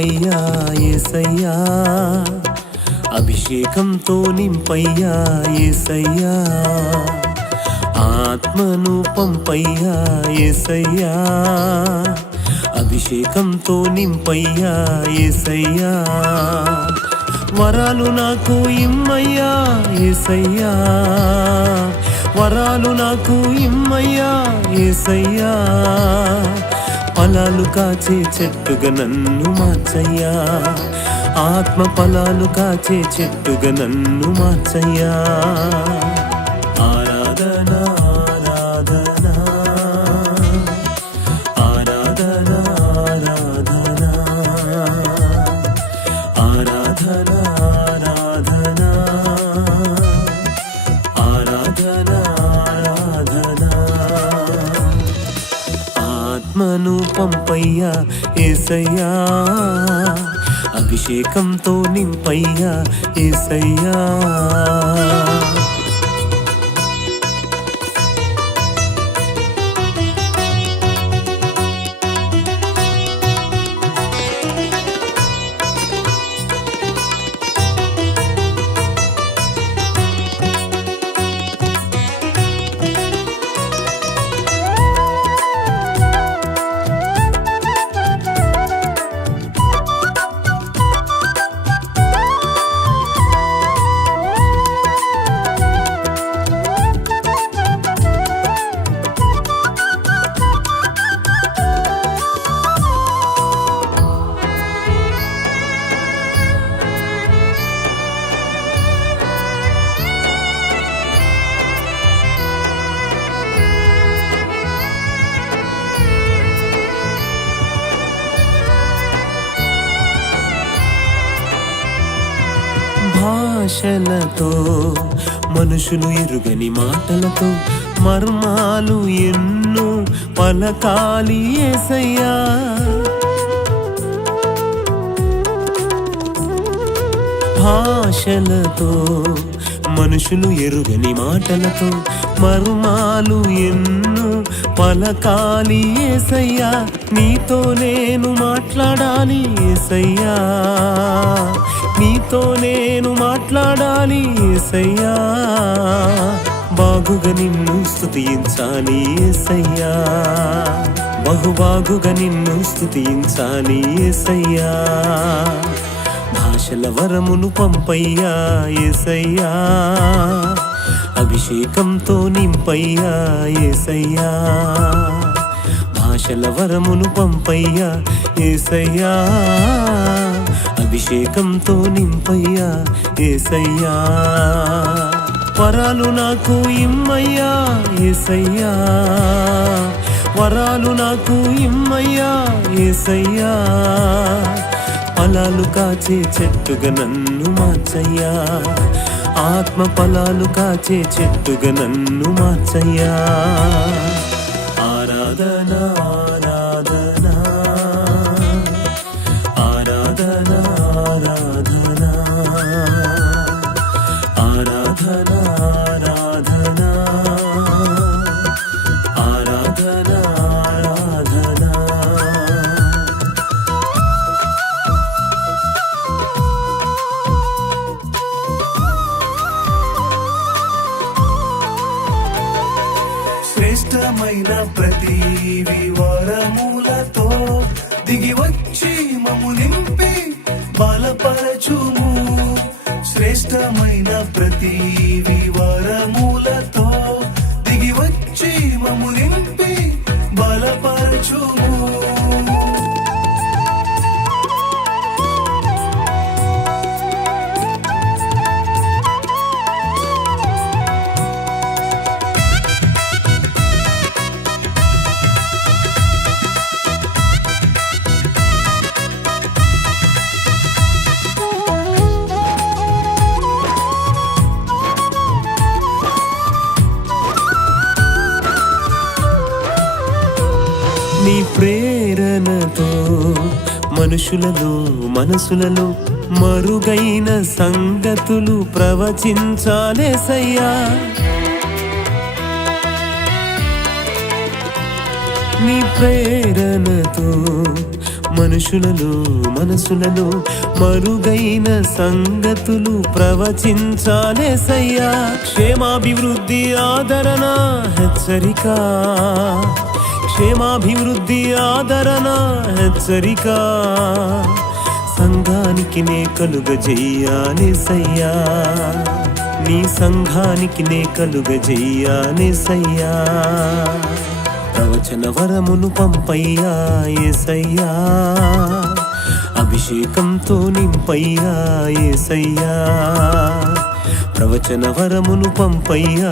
నింపయ్యా యేసయ్యా, అభిషేకంతో నింపయ్యా యేసయ్యా, ఆత్మను పంపయ్యా యేసయ్యా, అభిషేకంతో నింపయ్యా యేసయ్యా, వరాలు నాకు ఇమ్మయ్యా యేసయ్యా, వరాలు నాకు ఇమ్మయ్యా యేసయ్యా, ఫలాలు కాచే చెట్టుగా నన్ను మార్చయ్యా, ఆత్మ ఫలాలు కాచే చెట్టుగా నన్ను మార్చయ్యా. ఆరాధన ఆరాధన ఆరాధన ఆరాధన ఆరాధన ఆరాధన ఆరాధన ఆరాధన, ఆత్మను పంపయ్యా యేసయ్యా, అభిషేకంతో నింపయ్యా యేసయ్యా. భాషలతో మనుషులు ఎరుగని మాటలతో మర్మాలు ఎన్నో పలకాలి యేసయ్యా, భాషలతో మనుషులు ఎరుగని మాటలతో మర్మాలు ఎన్నో పలకాలి యేసయ్యా, నీతో నేను మాట్లాడాలి యేసయ్యా, నీతో నేను మాట్లాడాలి యేసయ్యా, బాగుగా నిన్ను స్తుతించాలి యేసయ్యా, బహుబాగుగా నిన్ను స్తుతించాలి యేసయ్యా, భాషల వరమును పంపయ్యా యేసయ్యా, అభిషేకంతో నింపయ్యా యేసయ్యా, భాషల వరమును పంపయ్యా యేసయ్యా, అభిషేకంతో నింపయ్యా యేసయ్యా, వరాలు నాకు ఇమ్మయ్యా యేసయ్యా, వరాలు నాకు ఇమ్మయ్యా యేసయ్యా, ఫలాలు కాచే చెట్టుగా నన్ను మార్చయ్యా, ఆత్మ ఫలాలు కాచే చెట్టుగా నన్ను మార్చయ్యా. ఆరాధన ఆరాధన ఆరాధన ఆరాధన ఆరాధన ఆరాధన ఆరాధన ఆరాధన. శ్రేష్టమైన ప్రతి వివరములతో దిగి వచ్చి మమ్ము నింపి బలపరచుము, శ్రేష్టమైన ప్రతి వివరములతో దిగి వచ్చి మమ్ము నింపి బలపరచుము. నీ ప్రేరణతో మనుషులలో మనసులలో మరుగైన సంగతులు ప్రవచించాలేసయ్యా, నీ ప్రేరణతో మనుషులలో మనసులలో మరుగైన సంగతులు ప్రవచించాలేసయ్యా. క్షేమాభివృద్ధి ఆదరణ హెచ్చరిక, క్షేమాభివృద్ధి ఆదరణ హెచ్చరిక సంఘానికి నే కలుగజేయాలేసయ్యా. నీ సంఘానికి నే కలుగజేయాలేసయ్యా. ప్రవచన వరమును పంపయ్యా యేసయ్యా, అభిషేకంతో నింపయ్యా యేసయ్యా. ప్రవచన వరమును పంపయ్యా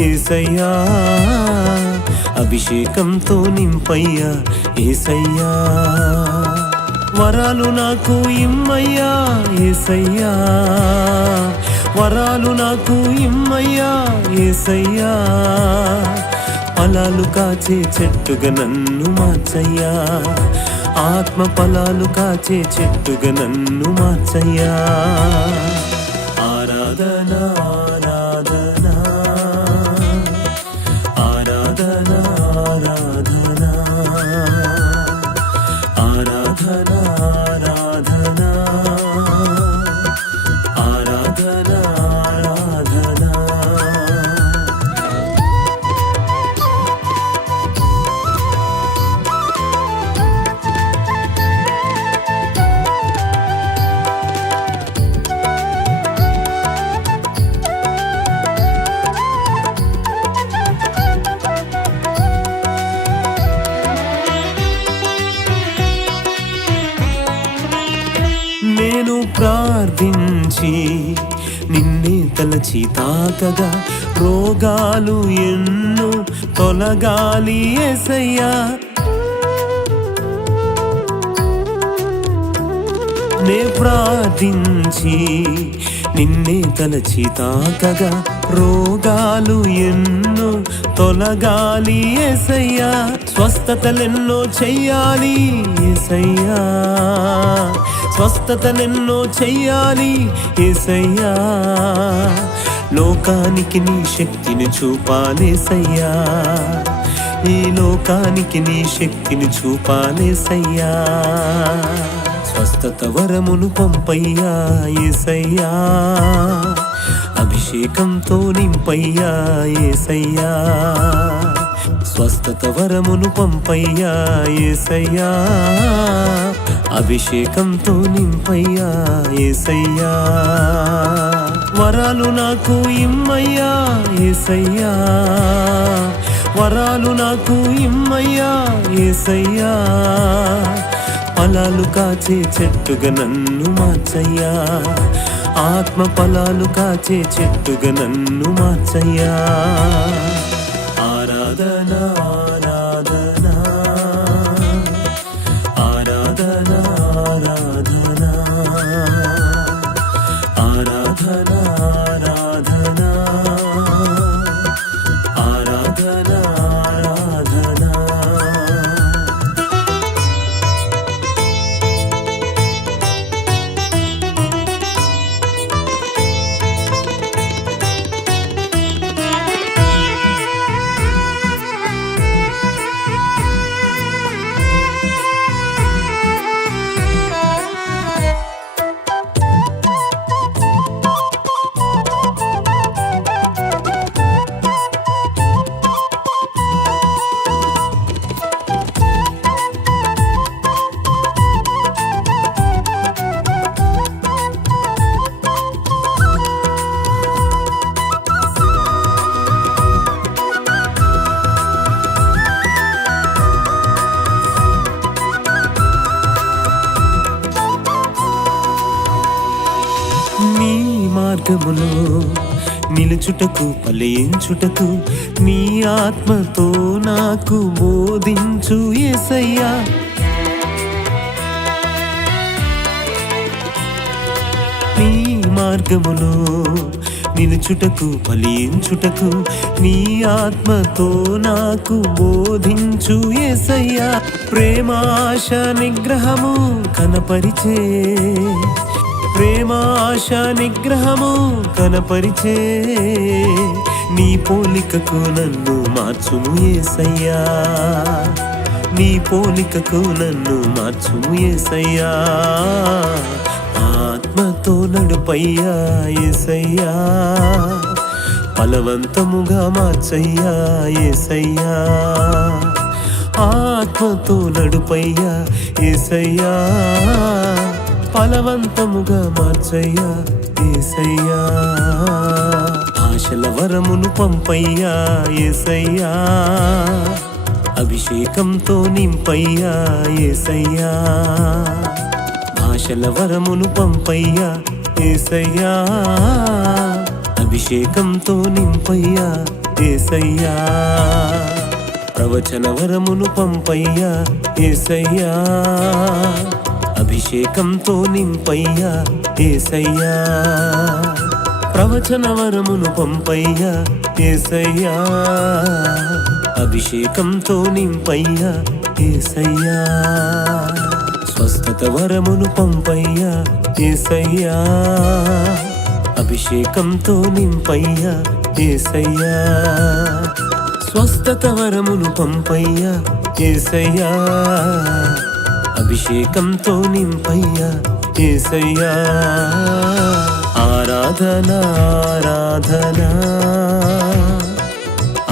యేసయ్యా, అభిషేకంతో నింపయ్యా యేసయ్యా. వరాలు నాకు ఇమ్మయ్యా యేసయ్యా, వరాలు నాకు ఇమ్మయ్యా యేసయ్యా. ఫలాలు కాచే చెట్టుగా నన్ను మార్చయ్యా, ఆత్మ ఫలాలు కాచే చెట్టుగా నన్ను మార్చయ్యా. ఆరాధన ఆరాధన ఆరాధన ఆరాధన ఆరాధన ఆరాధన ఆరాధన. నేను ప్రార్థించి నిన్నే తలచి తాకగా రోగాలు ఎన్నో తొలగాలి యేసయ్యా. నే ప్రార్థించి నిన్నే తలచి తాకగా రోగాలు ఎన్నో తొలగాలి యేసయ్యా. స్వస్థతలెన్నో చెయ్యాలి యేసయ్యా, స్వస్థతలెన్నో చెయ్యాలి యేసయ్యా. లోకానికి నీ శక్తిని చూపాలేసయ్యా, ఈ లోకానికి నీ శక్తిని చూపాలేసయ్యా. స్వస్థత వరమును పంపయ్యా యేసయ్యా, అభిషేకంతో నింపయ్యా యేసయ్యా. స్వస్థత వరమును పంపయ్యా యేసయ్యా, అభిషేకంతో నింపయ్యా యేసయ్యా. వరాలు నాకు ఇమ్మయ్యా యేసయ్యా, వరాలు నాకు ఇమ్మయ్యా యేసయ్యా. ఫలాలు కాచే చెట్టుగా నన్ను మార్చయ్యా, ఆత్మ ఫలాలు కాచే చెట్టుగా నన్ను మార్చయ్యా. ఆరాధన ఆరాధన ఆరాధన ఆరాధన ఆరాధన ఆరాధన ఆరాధన. నీ మార్గములో నిలుచుటకు ఫలించుటకు నీ ఆత్మతో నాకు బోధించు యేసయ్యా. నీ మార్గములో నిలుచుటకు ఫలించుటకు నీ ఆత్మతో నాకు బోధించు యేసయ్యా. ప్రేమాశ నిగ్రహము కనపరిచే, ప్రేమాశ నిగ్రహము కనపరిచే నీ పోలికకు నన్ను మార్చుము యేసయ్యా. నీ పోలికకు నన్ను మార్చుము యేసయ్యా, ఆత్మతో నడుపయ్యా యేసయ్యా, బలవంతముగా మార్చయ్యా యేసయ్యా, ఆత్మతో నడుపయ్యా యేసయ్యా, బలవంతముగా మార్చయ్యా యేసయ్యా, ఆశల వరమును పంపయ్యా యేసయ్యా, అభిషేకంతో నింపయ్యా యేసయ్యా, ఆశల వరమును పంపయ్యా యేసయ్యా, అభిషేకంతో నింపయ్యా యేసయ్యా, ప్రవచన వరమును పంపయ్యా యేసయ్యా, అభిషేకంతో నింపయ్యా యేసయ్యా, ప్రవచన వరమును పంపయ్యా యేసయ్యా, అభిషేకంతో నింపయ్యా యేసయ్యా, స్వస్థత వరమును పంపయ్యా యేసయ్యా, అభిషేకంతో నింపయ్యా యేసయ్యా, స్వస్థత వరమును పంపయ్యా యేసయ్యా, అభిషేకంతో నింపయ్యా యేసయ్యా, ఆరాధన ఆరాధన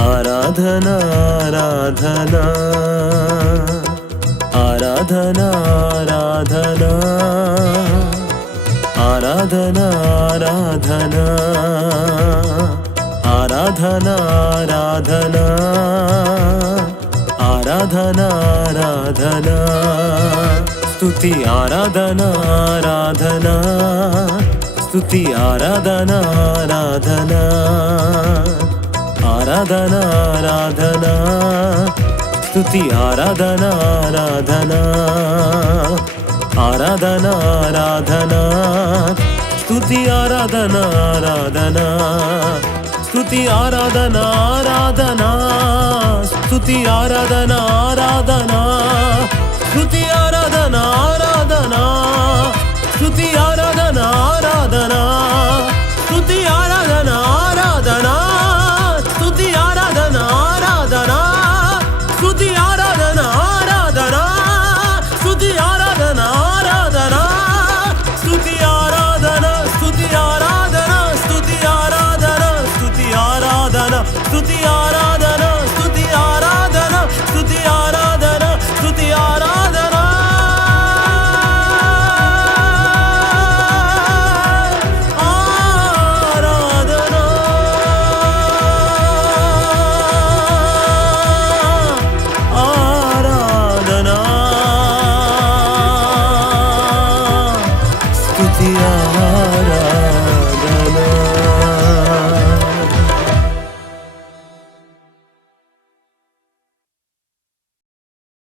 ఆరాధన ఆరాధన ఆరాధన ఆరాధన ఆరాధన ఆరాధన ఆరాధన ఆరాధన స్తుతి ఆరాధన ఆరాధన స్తుతి ఆరాధన ఆరాధన ఆరాధన ఆరాధన స్తుతి ఆరాధన ఆరాధన ఆరాధన ఆరాధన స్తుతి ఆరాధన ఆరాధన స్తుతి ఆరాధన ఆరాధన స్తుతి ఆరాధన ఆరాధన స్తుతి ఆరాధన ఆరాధన స్తుతి ఆరాధన